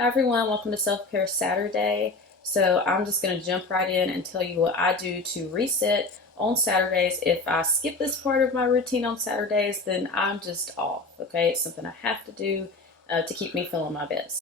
Hi everyone, welcome to Self-Care Saturday. So I'm just going to jump right in and tell you what I do to reset on Saturdays. If I skip this part of my routine on Saturdays, then I'm just off, okay? It's something I have to do to keep me feeling my best.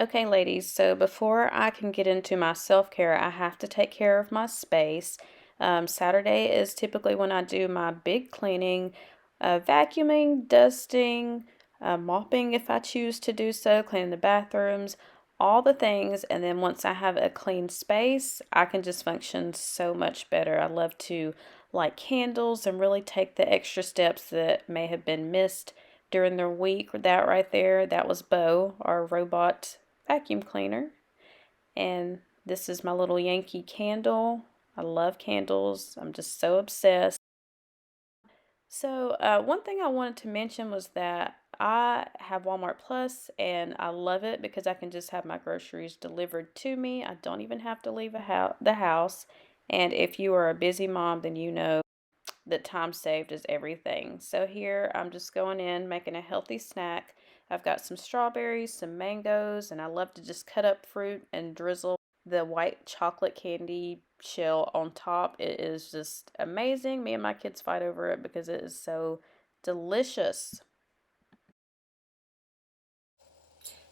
Okay, ladies, so before I can get into my self-care, I have to take care of my space. Saturday is typically when I do my big cleaning, vacuuming, dusting, mopping if I choose to do so, cleaning the bathrooms, all the things. And then once I have a clean space, I can just function so much better. I love to light candles and really take the extra steps that may have been missed during the week. That right there, that was Bo, our robot vacuum cleaner. And this is my little Yankee candle. I love candles. I'm just so obsessed. So one thing I wanted to mention was that I have Walmart Plus and I love it because I can just have my groceries delivered to me. I don't even have to leave the house. And if you are a busy mom, then you know that time saved is everything. So here I'm just going in, making a healthy snack. I've got some strawberries, some mangoes, and I love to just cut up fruit and drizzle the white chocolate candy shell on top. It is just amazing. Me and my kids fight over it because it is so delicious.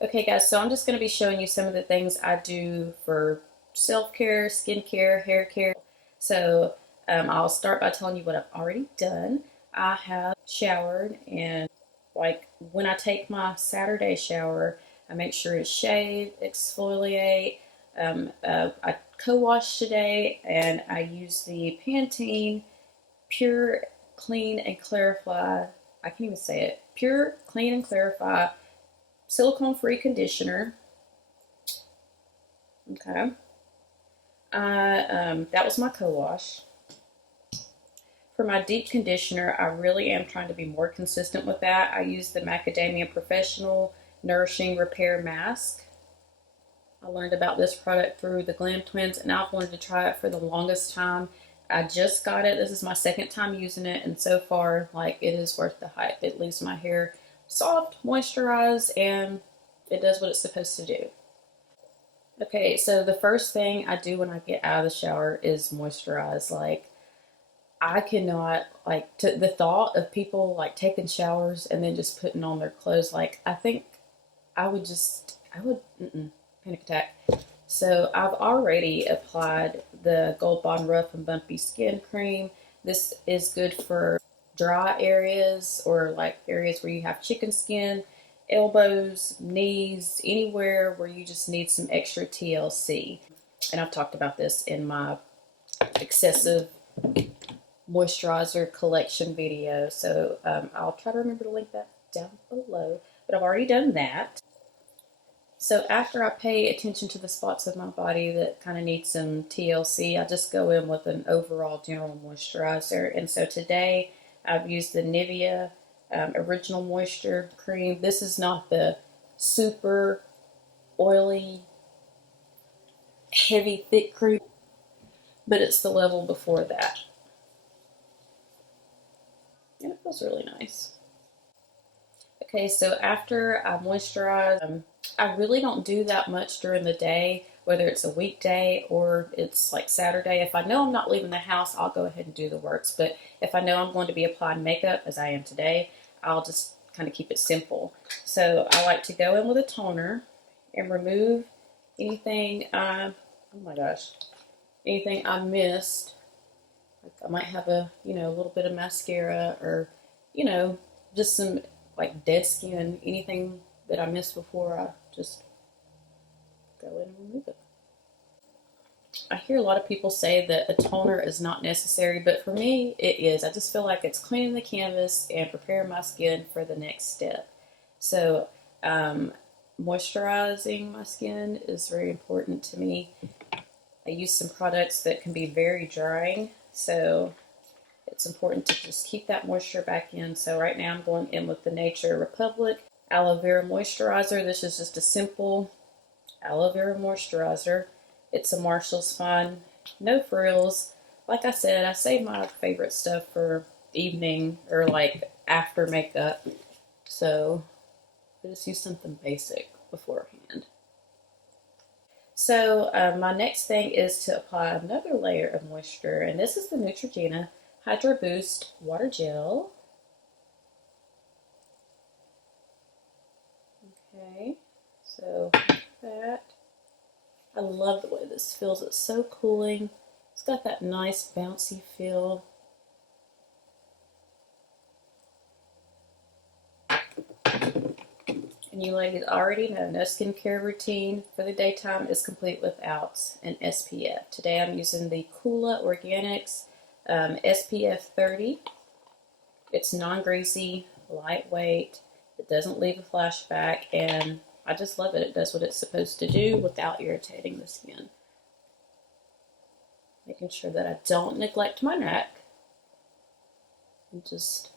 Okay, guys, so I'm just going to be showing you some of the things I do for self-care, skincare, hair care. So I'll start by telling you what I've already done. I have showered, and like when I take my Saturday shower, I make sure to shave, exfoliate. I co-wash today, and I use the Pantene Pure Clean and Clarify. I can't even say it. Pure Clean and Clarify silicone-free conditioner. Okay. That was my co-wash. For my deep conditioner, I really am trying to be more consistent with that. I use the Macadamia Professional Nourishing Repair Mask. I learned about this product through the Glam Twins, and I've wanted to try it for the longest time. I just got it. This is my second time using it, and so far, like, it is worth the hype. It leaves my hair soft, moisturized, and it does what it's supposed to do. Okay, so the first thing I do when I get out of the shower is moisturize. Like, I cannot, like, to the thought of people like taking showers and then just putting on their clothes, like, I think panic attack. So I've already applied the Gold Bond Rough and Bumpy Skin Cream. This is good for dry areas or like areas where you have chicken skin, elbows, knees, anywhere where you just need some extra TLC. And I've talked about this in my excessive moisturizer collection video. So I'll try to remember to link that down below. But I've already done that. So after I pay attention to the spots of my body that kind of need some TLC, I just go in with an overall general moisturizer. And so today I've used the Nivea Original Moisture Cream. This is not the super oily, heavy, thick cream, but it's the level before that. And it feels really nice. Okay, so after I moisturize, I really don't do that much during the day, whether it's a weekday or it's like Saturday. If I know I'm not leaving the house, I'll go ahead and do the works. But if I know I'm going to be applying makeup, as I am today, I'll just kind of keep it simple. So I like to go in with a toner and remove anything, oh my gosh, anything I missed. Like I might have a little bit of mascara or, you know, just some like dead skin, anything that I missed before, I just go in and remove it. I hear a lot of people say that a toner is not necessary, but for me, it is. I just feel like it's cleaning the canvas and preparing my skin for the next step. So, moisturizing my skin is very important to me. I use some products that can be very drying, so it's important to just keep that moisture back in. So right now I'm going in with the Nature Republic Aloe Vera Moisturizer. This is just a simple aloe vera moisturizer. It's a Marshall's Fine, no frills. Like I said, I save my favorite stuff for evening or like after makeup. So I just use something basic beforehand. So my next thing is to apply another layer of moisture, and this is the Neutrogena Hydro Boost Water Gel. Okay, so that. I love the way this feels. It's so cooling. It's got that nice bouncy feel. And you ladies already know, no skincare routine for the daytime is complete without an SPF. Today I'm using the Coola Organics SPF 30. It's non-greasy, lightweight, it doesn't leave a flashback, and I just love it. It does what it's supposed to do without irritating the skin. Making sure that I don't neglect my neck. And just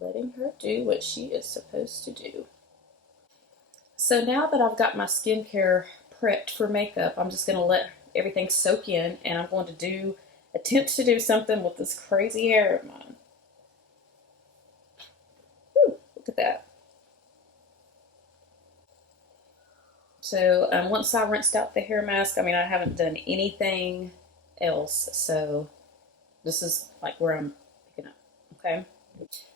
letting her do what she is supposed to do. So now that I've got my skincare prepped for makeup, I'm just going to let everything soak in, and I'm going to attempt to do something with this crazy hair of mine. Whew, look at that. So once I rinsed out the hair mask, I haven't done anything else, so this is like where I'm picking up, okay?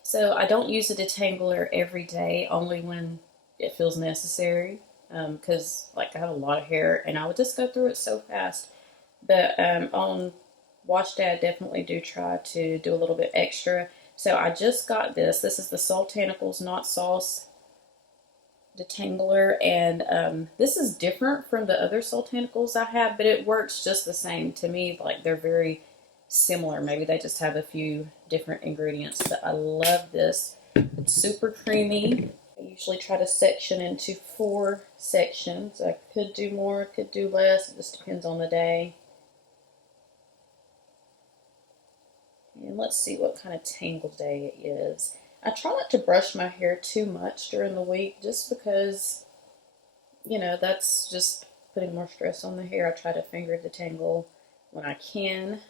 So I don't use a detangler every day, only when it feels necessary, because like I have a lot of hair and I would just go through it so fast. But on wash day, I definitely do try to do a little bit extra. So I just got this. This is the Soultanicals Not Sauce detangler, and this is different from the other Soultanicals I have, but it works just the same. To me, like they're very similar. Maybe they just have a few different ingredients, but I love this. It's super creamy. I usually try to section into 4 sections. I could do more, could do less. It just depends on the day. And let's see what kind of tangle day it is. I try not to brush my hair too much during the week just because, you know, that's just putting more stress on the hair. I try to finger detangle when I can.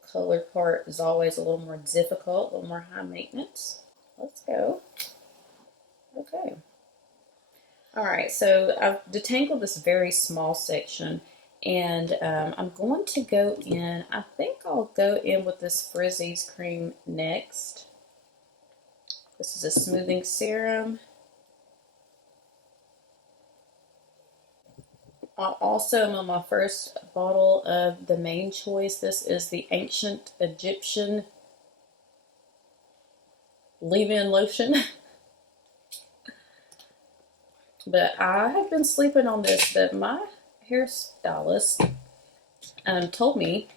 The color part is always a little more difficult, a little more high maintenance. Let's go. Okay. Alright, so I've detangled this very small section, and I'm going to go in, I think I'll go in with this Frizzy's cream next. This is a smoothing serum. I also am on my first bottle of the main choice. This is the Ancient Egyptian leave-in lotion. But I have been sleeping on this, but my hairstylist told me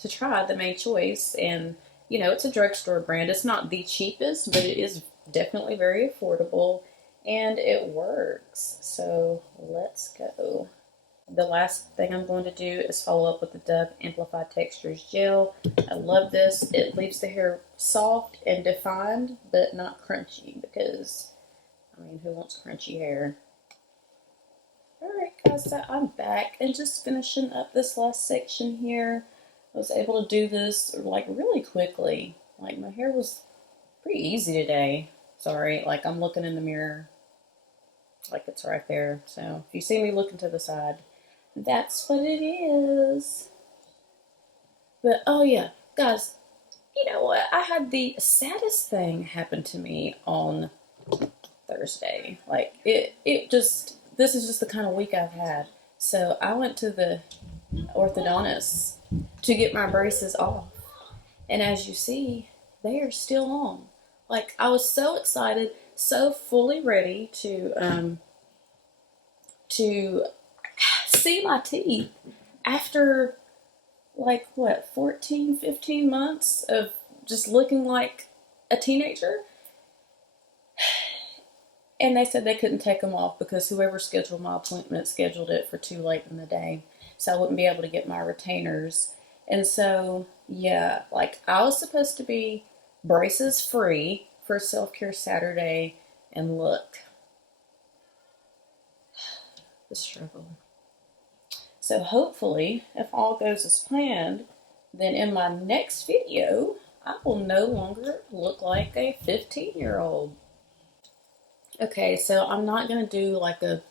to try the main choice, and you know, it's a drugstore brand. It's not the cheapest, but it is definitely very affordable, and it works. So let's go. The last thing I'm going to do is follow up with the Dove Amplified Textures Gel. I love this. It leaves the hair soft and defined, but not crunchy, because, I mean, who wants crunchy hair? Alright guys, so I'm back and just finishing up this last section here. I was able to do this like really quickly. Like my hair was pretty easy today. Sorry, like I'm looking in the mirror like it's right there. So if you see me looking to the side, that's what it is. But oh yeah, guys, you know what? I had the saddest thing happen to me on Thursday. Like it just, this is just the kind of week I've had. So I went to the orthodontist to get my braces off, and as you see, they are still on. Like I was so excited, so fully ready to see my teeth after like what, 14, 15 months of just looking like a teenager. And they said they couldn't take them off because whoever scheduled my appointment scheduled it for too late in the day. So I wouldn't be able to get my retainers. And so, yeah, like I was supposed to be braces free for Self-Care Saturday. And look, the struggle. So hopefully, if all goes as planned, then in my next video, I will no longer look like a 15-year-old. Okay, so I'm not going to do like a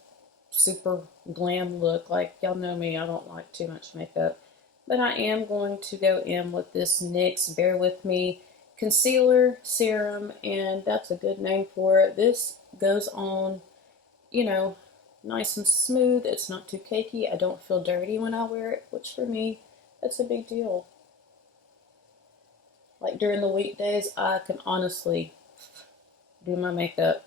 super glam look. Like, y'all know me, I don't like too much makeup. But I am going to go in with this NYX Bear With Me Concealer Serum, and that's a good name for it. This goes on, you know, nice and smooth. It's not too cakey. I don't feel dirty when I wear it, which for me, that's a big deal. Like during the weekdays, I can honestly do my makeup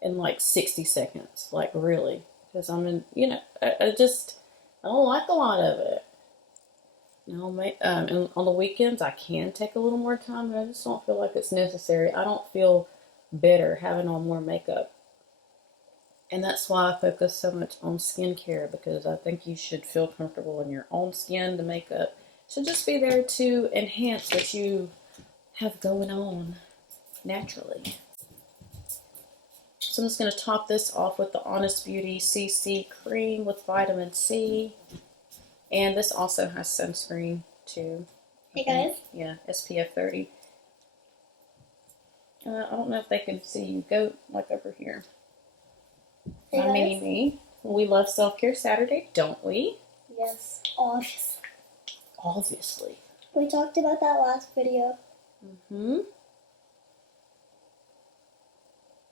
in like 60 seconds. Like really. Because I'm in, I don't like a lot of it. And on the weekends, I can take a little more time, but I just don't feel like it's necessary. I don't feel better having on more makeup. And that's why I focus so much on skincare, because I think you should feel comfortable in your own skin. The makeup should just be there to enhance what you have going on naturally. So I'm just going to top this off with the Honest Beauty CC Cream with vitamin C. And this also has sunscreen too. Hey guys. Yeah, SPF 30. I don't know if they can see you. Go like over here. Hey My guys. mini me. We love Self-Care Saturday, don't we? Yes, obviously. Obviously. We talked about that last video. Mm-hmm.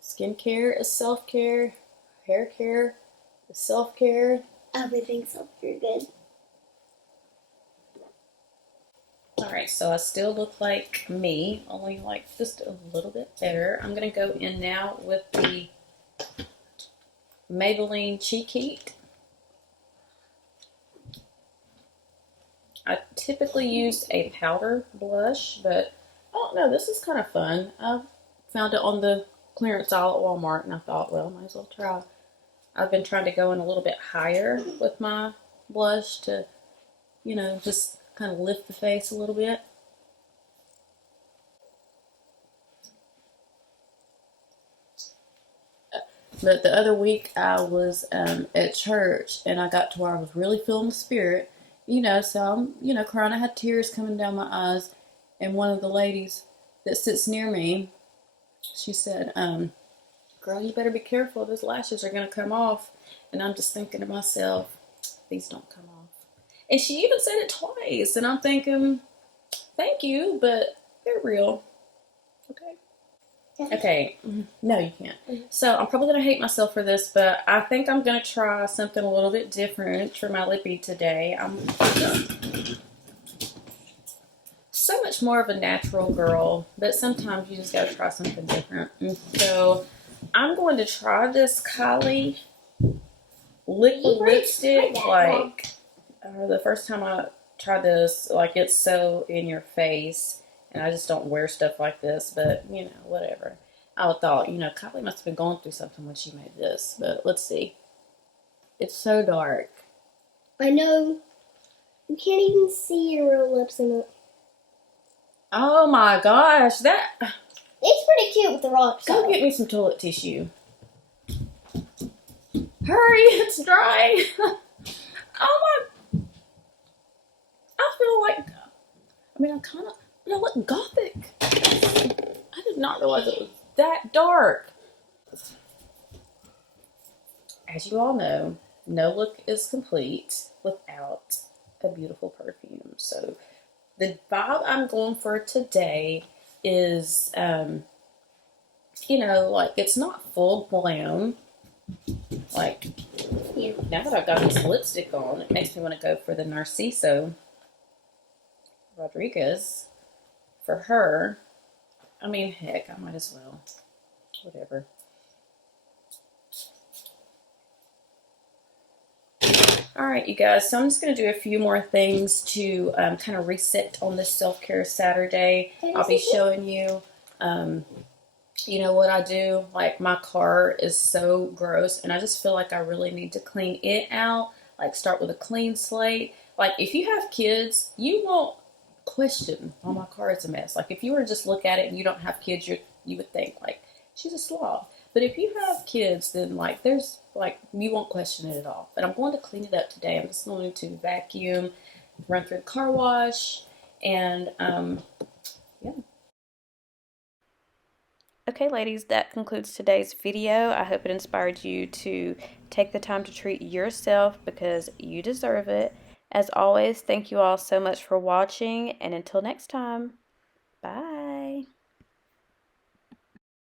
Skincare is self-care. Hair care is self-care. Everything's self-care good. Alright, so I still look like me, only like just a little bit better. I'm going to go in now with the Maybelline Cheek Heat. I typically use a powder blush, but I don't know, this is kind of fun. I found it on the clearance aisle at Walmart, and I thought, well, might as well try. I've been trying to go in a little bit higher with my blush to, just kind of lift the face a little bit. But the other week I was at church, and I got to where I was really feeling the spirit, so I'm, crying. I had tears coming down my eyes, and one of the ladies that sits near me, she said, girl, you better be careful. Those lashes are going to come off. And I'm just thinking to myself, these don't come off. And she even said it twice, and I'm thinking, thank you, but they're real. Okay. Okay, no, you can't. So I'm probably going to hate myself for this, but I think I'm going to try something a little bit different for my lippy today. I'm so much more of a natural girl, but sometimes you just got to try something different. And so I'm going to try this Kylie liquid lipstick. Like, the first time I tried this, like, it's so in your face. And I just don't wear stuff like this, but, whatever. I thought, Kylie must have been going through something when she made this. But let's see. It's so dark. I know. You can't even see your real lips in it. Oh my gosh, It's pretty cute with the rock. Go get me some toilet tissue. Hurry, it's dry. Oh my. I feel like, I look gothic. I did not realize it was that dark. As you all know, no look is complete without a beautiful perfume. So the vibe I'm going for today is, like, it's not full glam. Like, now that I've got this lipstick on, it makes me want to go for the Narciso Rodriguez. For her, I mean, heck, I might as well. Whatever. Alright, you guys, so I'm just going to do a few more things to kind of reset on this self-care Saturday. I'll be showing you, what I do. Like, my car is so gross, and I just feel like I really need to clean it out. Like, start with a clean slate. Like, if you have kids, you won't question, oh, my car is a mess. Like, if you were to just look at it and you don't have kids, you would think, like, she's a slob. But if you have kids, then, like, you won't question it at all. But I'm going to clean it up today. I'm just going to vacuum, run through the car wash, and, yeah. Okay, ladies, that concludes today's video. I hope it inspired you to take the time to treat yourself because you deserve it. As always, thank you all so much for watching, and until next time.